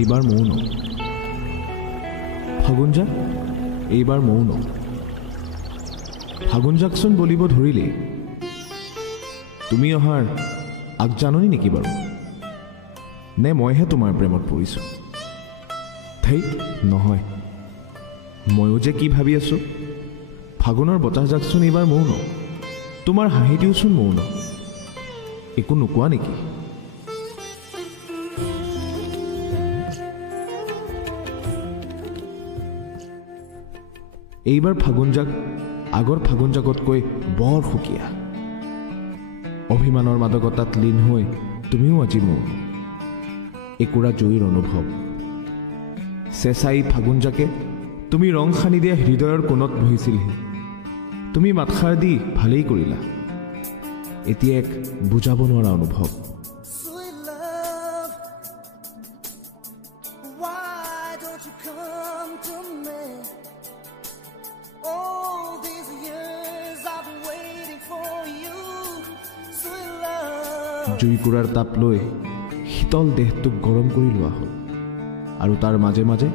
এইবাৰ মৌন ফাগুনজাক এইবাৰ মৌন ফাগুনজাকচোন বলিব ধৰিলে তুমি অহাৰ আগজাননী নেকি বাৰু নে মইহে তোমাৰ প্ৰেমত পৰিছোঁ থেই নহয় ময়ো যে কি ভাবি আছোঁ ফাগুনৰ বতাহজাকচোন এইবাৰ মৌন তোমাৰ হাঁহিটিওচোন মৌন একো নোকোৱা নেকি এইবাৰ ফাগুনজাক আগৰ ফাগুনজাকতকৈ বৰ সুকীয়া অভিমানৰ মাদকতাত লীন হৈ তুমিও আজি মোৰ একুৰা জয়ীৰ অনুভৱ চেঁচাই ফাগুনজাকে তুমি ৰং সানি দিয়া হৃদয়ৰ কোণত বহিছিলহি তুমি মাতষাৰ দি ভালেই কৰিলা এতিয়া এক বুজাব নোৱাৰা অনুভৱ জুইকুৰাৰ তাপ লৈ শীতল দেহটোক গৰম কৰি লোৱা হ'ল আৰু তাৰ মাজে মাজে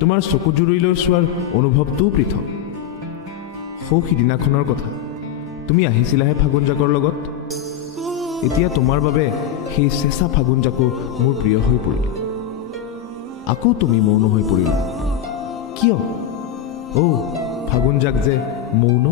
তোমাৰ চকুজুৰিলৈ চোৱাৰ অনুভৱটোও পৃথক সৌ সিদিনাখনৰ কথা তুমি আহিছিলাহে ফাগুনজাকৰ লগত এতিয়া তোমাৰ বাবে সেই চেঁচা ফাগুনজাকো মোৰ প্ৰিয় হৈ পৰিল আকৌ তুমি মৌন হৈ পৰিলা কিয় ফাগুনজাক যে মৌন